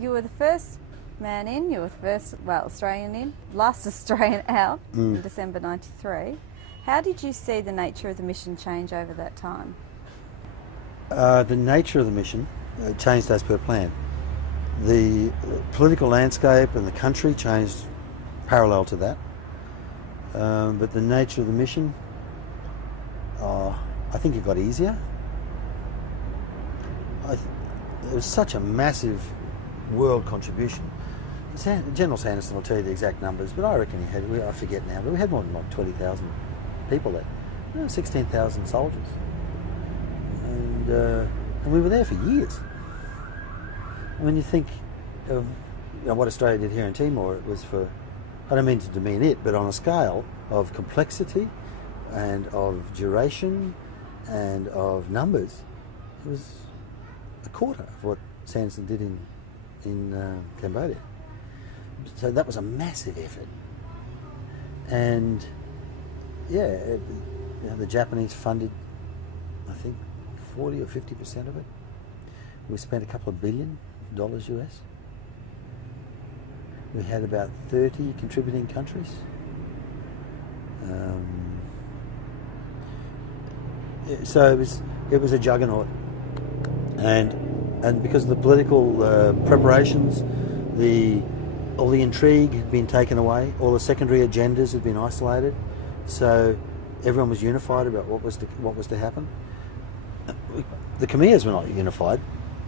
you were the first man in, you were the first, well, Australian in, last Australian out in December 93. How did you see the nature of the mission change over that time? The nature of the mission changed as per plan. The political landscape and the country changed parallel to that. But the nature of the mission, I think it got easier. It was such a massive world contribution. General Sanderson will tell you the exact numbers, but I reckon he had, I forget now, but we had more than like 20,000 people there. 16,000 soldiers. And we were there for years. When you think of what Australia did here in Timor, it was for, I don't mean to demean it, but on a scale of complexity and of duration and of numbers, it was a quarter of what Sanderson did in Cambodia. So that was a massive effort. And yeah, the Japanese funded, I think, 40 or 50% of it. We spent a couple of $1 billion US. We had about 30 contributing countries. So it was a juggernaut, and because of the political preparations, all the intrigue had been taken away, all the secondary agendas had been isolated, so everyone was unified about what was to happen. The Khmers were not unified.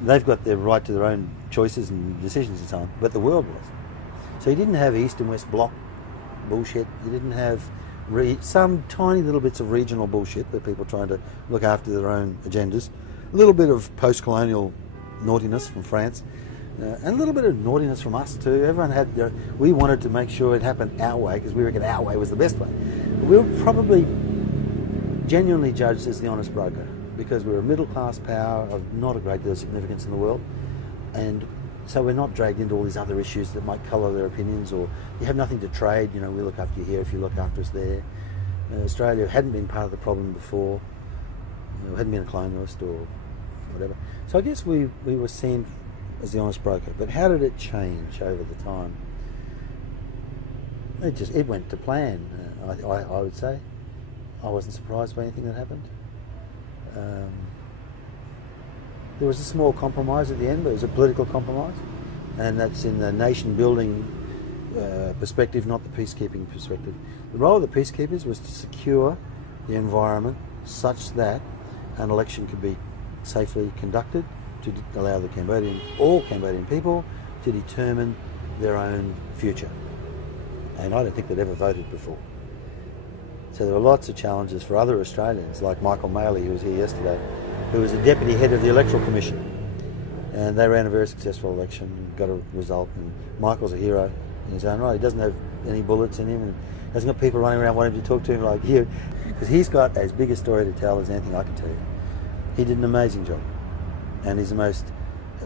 They've got their right to their own choices and decisions and so on, but the world was. So you didn't have East and West bloc bullshit. You didn't have some tiny little bits of regional bullshit where people trying to look after their own agendas. A little bit of post-colonial naughtiness from France, and a little bit of naughtiness from us too. Everyone had we wanted to make sure it happened our way because we reckon our way was the best way. We were probably genuinely judged as the honest broker because we're a middle-class power of not a great deal of significance in the world, and so we're not dragged into all these other issues that might colour their opinions, or you have nothing to trade, we look after you here if you look after us there. Australia hadn't been part of the problem before, hadn't been a colonialist or whatever. So I guess we were seen as the honest broker. But how did it change over the time? It went to plan, I would say. I wasn't surprised by anything that happened. There was a small compromise at the end, but it was a political compromise, and that's in the nation-building perspective, not the peacekeeping perspective. The role of the peacekeepers was to secure the environment such that an election could be safely conducted, to allow all Cambodian people to determine their own future. And I don't think they'd ever voted before. So there were lots of challenges for other Australians, like Michael Maley, who was here yesterday, who was the deputy head of the Electoral Commission. And they ran a very successful election and got a result. And Michael's a hero in his own right. He doesn't have any bullets in him and hasn't got people running around wanting to talk to him like you, because he's got as big a story to tell as anything I can tell you. He did an amazing job. And he's the most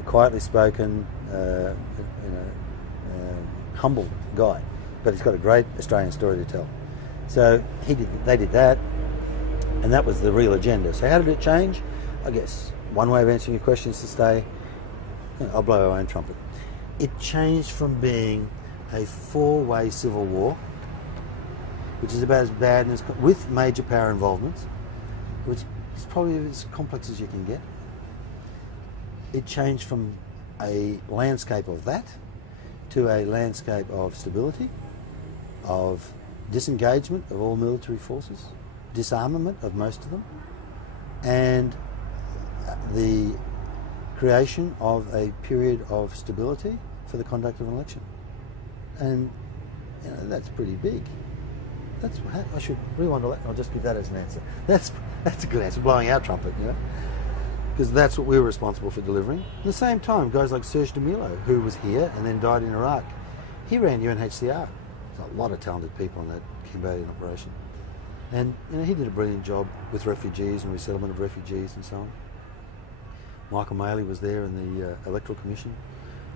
quietly spoken, humble guy. But he's got a great Australian story to tell. So they did that, and that was the real agenda. So how did it change? I guess one way of answering your question is to say, I'll blow our own trumpet. It changed from being a four-way civil war, which is about as bad as, with major power involvements, which is probably as complex as you can get. It changed from a landscape of that to a landscape of stability, of disengagement of all military forces, disarmament of most of them, and the creation of a period of stability for the conduct of an election. And that's pretty big. I should rewind all that. I'll just give that as an answer. That's a good answer, blowing our trumpet, because that's what we were responsible for delivering. At the same time, guys like Serge de Milo, who was here and then died in Iraq, he ran UNHCR. There's a lot of talented people in that Cambodian operation. And he did a brilliant job with refugees and resettlement of refugees and so on. Michael Maley was there in the Electoral Commission.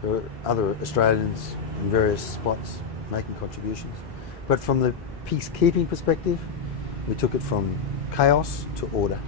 There were other Australians in various spots making contributions. But from the peacekeeping perspective, we took it from chaos to order.